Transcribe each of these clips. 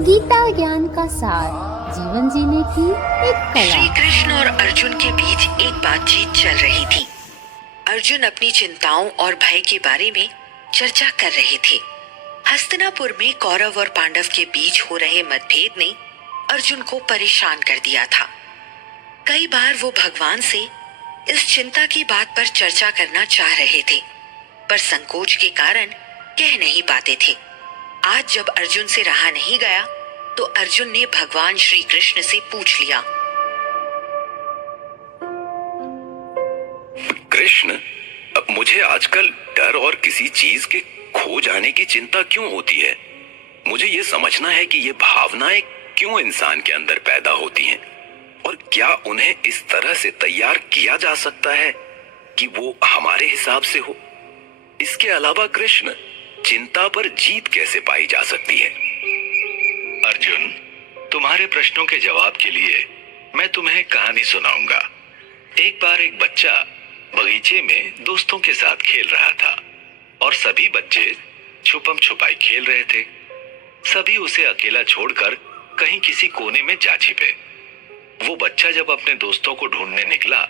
गीता ज्ञान का सार, जीवन जीने की एक कला। श्री कृष्ण और अर्जुन के बीच एक बातचीत चल रही थी। अर्जुन अपनी चिंताओं और भय के बारे में चर्चा कर रहे थे। हस्तिनापुर में कौरव और पांडव के बीच हो रहे मतभेद ने अर्जुन को परेशान कर दिया था। कई बार वो भगवान से इस चिंता की बात पर चर्चा करना चाह रहे थे, पर संकोच के कारण कह नहीं पाते थे। आज जब अर्जुन से रहा नहीं गया, तो अर्जुन ने भगवान श्री कृष्ण से पूछ लिया, कृष्ण, अब मुझे आजकल डर और किसी चीज के खो जाने की चिंता क्यों होती है? मुझे ये समझना है कि ये भावनाएं क्यों इंसान के अंदर पैदा होती हैं और क्या उन्हें इस तरह से तैयार किया जा सकता है कि वो हमारे हिसाब से हो? इसके अलावा कृष्ण, चिंता पर जीत कैसे पाई जा सकती है? अर्जुन, तुम्हारे प्रश्नों के जवाब के लिए मैं तुम्हें एक कहानी सुनाऊंगा। एक बार एक बच्चा बगीचे में दोस्तों के साथ खेल रहा था और सभी बच्चे छुपम छुपाई खेल रहे थे। सभी उसे अकेला छोड़कर कहीं किसी कोने में जा छिपे। वो बच्चा जब अपने दोस्तों को ढूंढने निकला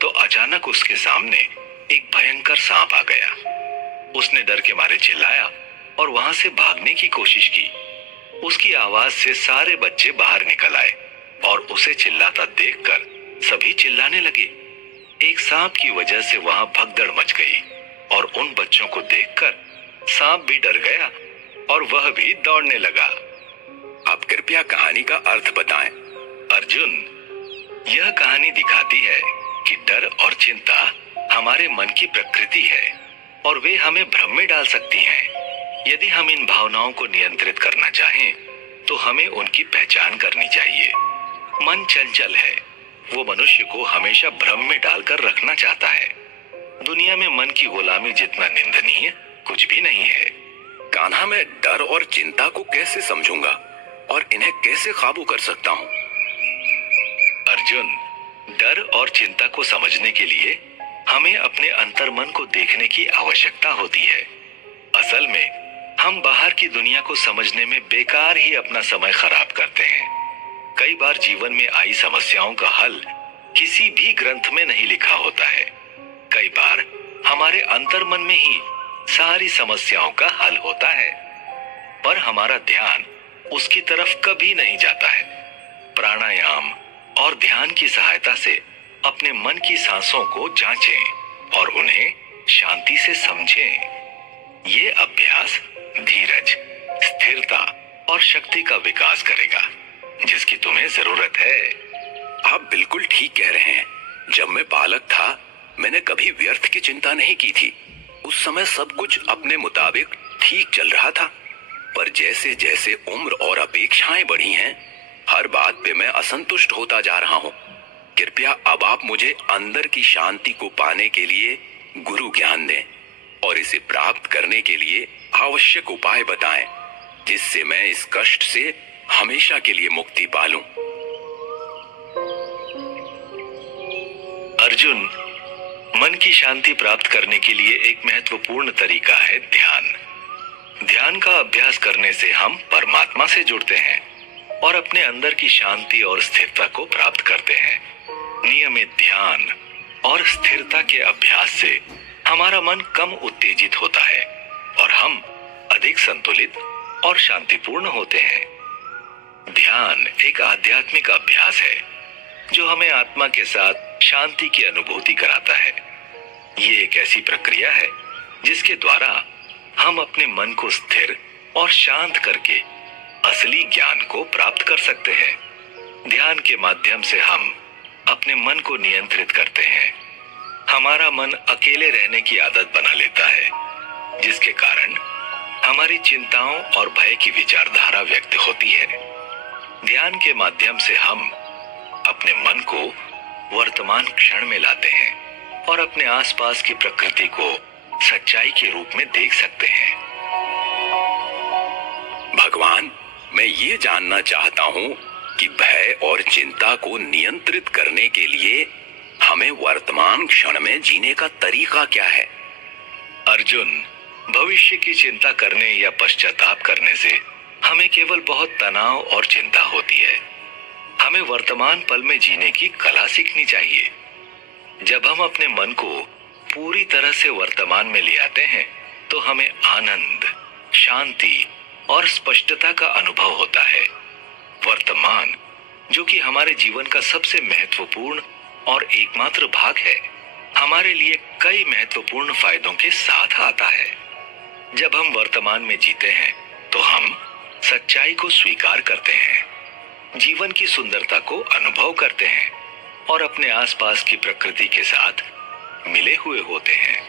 तो अचानक उसके सामने एक भयंकर सांप आ गया। उसने डर के मारे चिल्लाया और वहां से भागने की कोशिश की। उसकी आवाज से सारे बच्चे बाहर निकल आए और उसे चिल्लाता देखकर सभी चिल्लाने लगे। एक सांप की वजह से वहां भगदड़ मच गई और उन बच्चों को देखकर सांप भी डर गया और वह भी दौड़ने लगा। आप कृपया कहानी का अर्थ बताएं। अर्जुन, यह कहानी दिखाती है कि डर और चिंता हमारे मन की प्रकृति है और वे हमें भ्रम में डाल सकती हैं। यदि हम इन भावनाओं को नियंत्रित करना चाहें, तो हमें उनकी पहचान करनी चाहिए। मन चंचल है, वो मनुष्य को हमेशा भ्रम में डालकर रखना चाहता है। दुनिया में मन की गुलामी जितना निंदनीय कुछ भी नहीं है। कान्हा, मैं डर और चिंता को कैसे समझूंगा और इन्हें कैसे काबू कर सकता हूँ? अर्जुन, डर और चिंता को समझने के लिए हमें अपने अंतर्मन को देखने की आवश्यकता होती है। असल में हम बाहर की दुनिया को समझने में बेकार ही अपना समय खराब करते हैं। कई बार जीवन में आई समस्याओं का हल किसी भी ग्रंथ में नहीं लिखा होता है। कई बार हमारे अंतर्मन में ही सारी समस्याओं का हल होता है, पर हमारा ध्यान उसकी तरफ कभी नहीं जाता है। प्राणायाम और ध्यान की सहायता से अपने मन की सांसों को जांचें और उन्हें शांति से समझें। ये अभ्यास धीरज, स्थिरता और शक्ति का विकास करेगा, जिसकी तुम्हें जरूरत है। आप बिल्कुल ठीक कह रहे हैं। जब मैं बालक था, मैंने कभी व्यर्थ की चिंता नहीं की थी। उस समय सब कुछ अपने मुताबिक ठीक चल रहा था, पर जैसे जैसे उम्र और अपेक्षाएं बढ़ी हैं, हर बात पे मैं असंतुष्ट होता जा रहा हूँ। कृपया अब आप मुझे अंदर की शांति को पाने के लिए गुरु ज्ञान दें और इसे प्राप्त करने के लिए आवश्यक उपाय बताएं, जिससे मैं इस कष्ट से हमेशा के लिए मुक्ति पालूं। अर्जुन, मन की शांति प्राप्त करने के लिए एक महत्वपूर्ण तरीका है ध्यान। ध्यान का अभ्यास करने से हम परमात्मा से जुड़ते हैं और अपने अंदर की शांति और स्थिरता को प्राप्त करते हैं। नियमित ध्यान और स्थिरता के अभ्यास से हमारा मन कम उत्तेजित होता है और हम अधिक संतुलित और शांतिपूर्ण होते हैं। ध्यान एक आध्यात्मिक अभ्यास है जो हमें आत्मा के साथ शांति की अनुभूति कराता है। ये एक ऐसी प्रक्रिया है जिसके द्वारा हम अपने मन को स्थिर और शांत करके असली ज्ञान को प्राप्त कर सकते हैं। ध्यान के माध्यम से हम अपने मन को नियंत्रित करते हैं। हमारा मन अकेले रहने की आदत बना लेता है, जिसके कारण हमारी चिंताओं और भय की विचारधारा व्यक्त होती है। ध्यान के माध्यम से हम अपने मन को वर्तमान क्षण में लाते हैं और अपने आसपास की प्रकृति को सच्चाई के रूप में देख सकते हैं। भगवान, मैं ये जानना चाहता हूँ कि भय और चिंता को नियंत्रित करने के लिए हमें वर्तमान क्षण में जीने का तरीका क्या है? अर्जुन, भविष्य की चिंता करने या पश्चाताप करने से हमें केवल बहुत तनाव और चिंता होती है। हमें वर्तमान पल में जीने की कला सीखनी चाहिए। जब हम अपने मन को पूरी तरह से वर्तमान में ले आते हैं तो हमें आनंद, शांति और स्पष्टता का अनुभव होता है। वर्तमान, जो कि हमारे जीवन का सबसे महत्वपूर्ण और एकमात्र भाग है, हमारे लिए कई महत्वपूर्ण फायदों के साथ आता है। जब हम वर्तमान में जीते हैं तो हम सच्चाई को स्वीकार करते हैं, जीवन की सुंदरता को अनुभव करते हैं और अपने आसपास की प्रकृति के साथ मिले हुए होते हैं।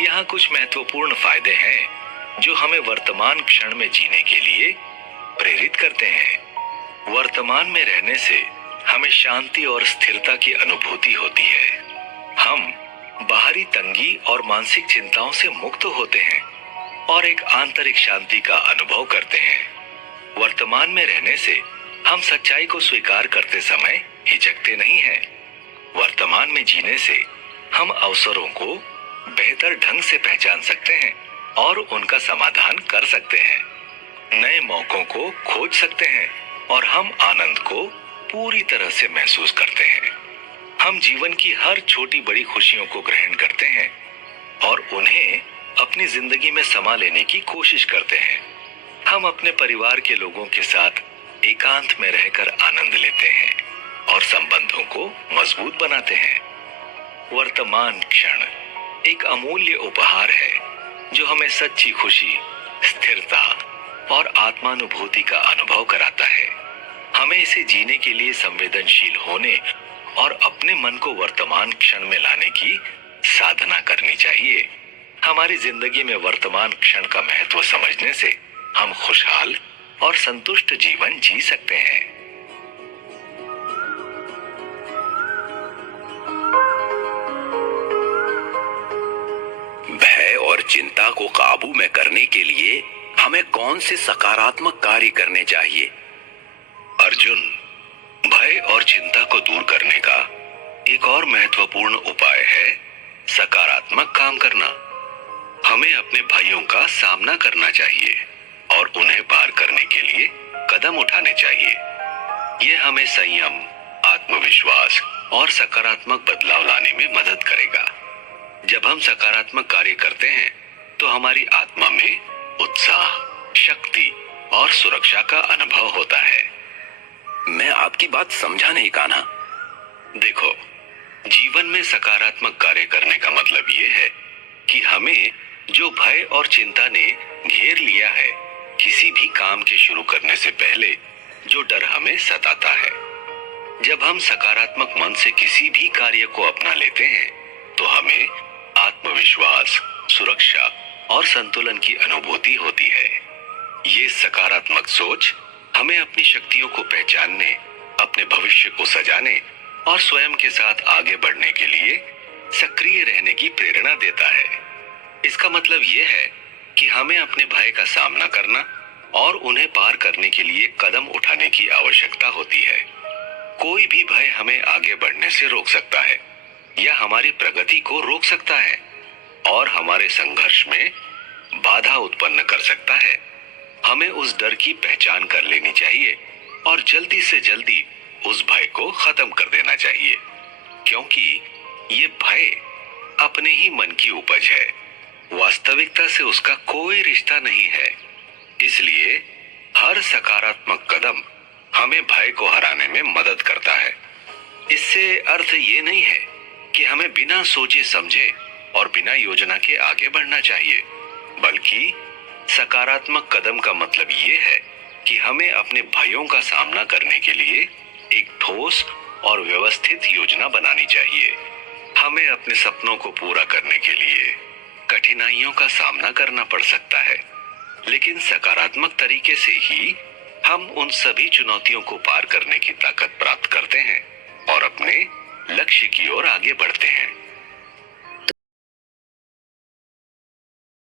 यहाँ कुछ महत्वपूर्ण फायदे हैं जो हमें वर्तमान क्षण में जीने के लिए प्रेरित करते हैं। वर्तमान में रहने से हमें शांति और स्थिरता की अनुभूति होती है। हम बाहरी तंगी और मानसिक चिंताओं से मुक्त होते हैं और एक आंतरिक शांति का अनुभव करते हैं। वर्तमान में रहने से हम सच्चाई को स्वीकार करते समय हिचकते नहीं हैं। वर्तमान में जीने से हम अवसरों को बेहतर ढंग से पहचान सकते हैं और उनका समाधान कर सकते हैं। नए मौकों को खोज सकते हैं और हम आनंद को पूरी तरह से महसूस करते हैं। हम जीवन की हर छोटी बड़ी खुशियों को ग्रहण करते हैं और उन्हें अपनी जिंदगी में समा लेने की कोशिश करते हैं। हम अपने परिवार के लोगों के साथ एकांत में रहकर आनंद लेते हैं और संबंधों को मजबूत बनाते हैं। वर्तमान क्षण एक अमूल्य उपहार है जो हमें सच्ची खुशी, स्थिरता और आत्मानुभूति का अनुभव कराता है। हमें इसे जीने के लिए संवेदनशील होने और अपने मन को वर्तमान क्षण में लाने की साधना करनी चाहिए। हमारी जिंदगी में वर्तमान क्षण का महत्व समझने से हम खुशहाल और संतुष्ट जीवन जी सकते हैं। भय और चिंता को काबू में करने के लिए हमें कौन से सकारात्मक कार्य करने चाहिए? अर्जुन, भय और चिंता को दूर करने का एक और महत्वपूर्ण उपाय है सकारात्मक काम करना। हमें अपने भयों का सामना करना चाहिए और उन्हें पार करने के लिए कदम उठाने चाहिए। यह हमें संयम, आत्मविश्वास और सकारात्मक बदलाव लाने में मदद करेगा। जब हम सकारात्मक कार्य करते हैं तो हमारी आत्मा में उत्साह, शक्ति और सुरक्षा का अनुभव होता है। मैं आपकी बात समझा नहीं, कान्हा। देखो, जीवन में सकारात्मक कार्य करने का मतलब ये है कि हमें जो भय और चिंता ने घेर लिया है, किसी भी काम के शुरू करने से पहले जो डर हमें सताता है, जब हम सकारात्मक मन से किसी भी कार्य को अपना लेते हैं तो हमें आत्मविश्वास, सुरक्षा और संतुलन की अनुभूति होती है। ये सकारात्मक सोच हमें अपनी शक्तियों को पहचानने, अपने भविष्य को सजाने और स्वयं के साथ आगे बढ़ने के लिए सक्रिय रहने की प्रेरणा देता है। इसका मतलब यह है कि हमें अपने भय का सामना करना और उन्हें पार करने के लिए कदम उठाने की आवश्यकता होती है। कोई भी भय हमें आगे बढ़ने से रोक सकता है या हमारी प्रगति को रोक सकता है और हमारे संघर्ष में बाधा उत्पन्न कर सकता है। हमें उस डर की पहचान कर लेनी चाहिए और जल्दी से जल्दी उस भय को खत्म कर देना चाहिए, क्योंकि ये भय अपने ही मन की उपज है। वास्तविकता से उसका कोई रिश्ता नहीं है। इसलिए हर सकारात्मक कदम हमें भय को हराने में मदद करता है। इससे अर्थ ये नहीं है कि हमें बिना सोचे समझे और बिना योजना के आगे बढ़ना चाहिए, बल्कि सकारात्मक कदम का मतलब ये है कि हमें अपने भयों का सामना करने के लिए एक ठोस और व्यवस्थित योजना बनानी चाहिए। हमें अपने सपनों को पूरा करने के लिए कठिनाइयों का सामना करना पड़ सकता है, लेकिन सकारात्मक तरीके से ही हम उन सभी चुनौतियों को पार करने की ताकत प्राप्त करते हैं और अपने लक्ष्य की ओर आगे बढ़ते हैं।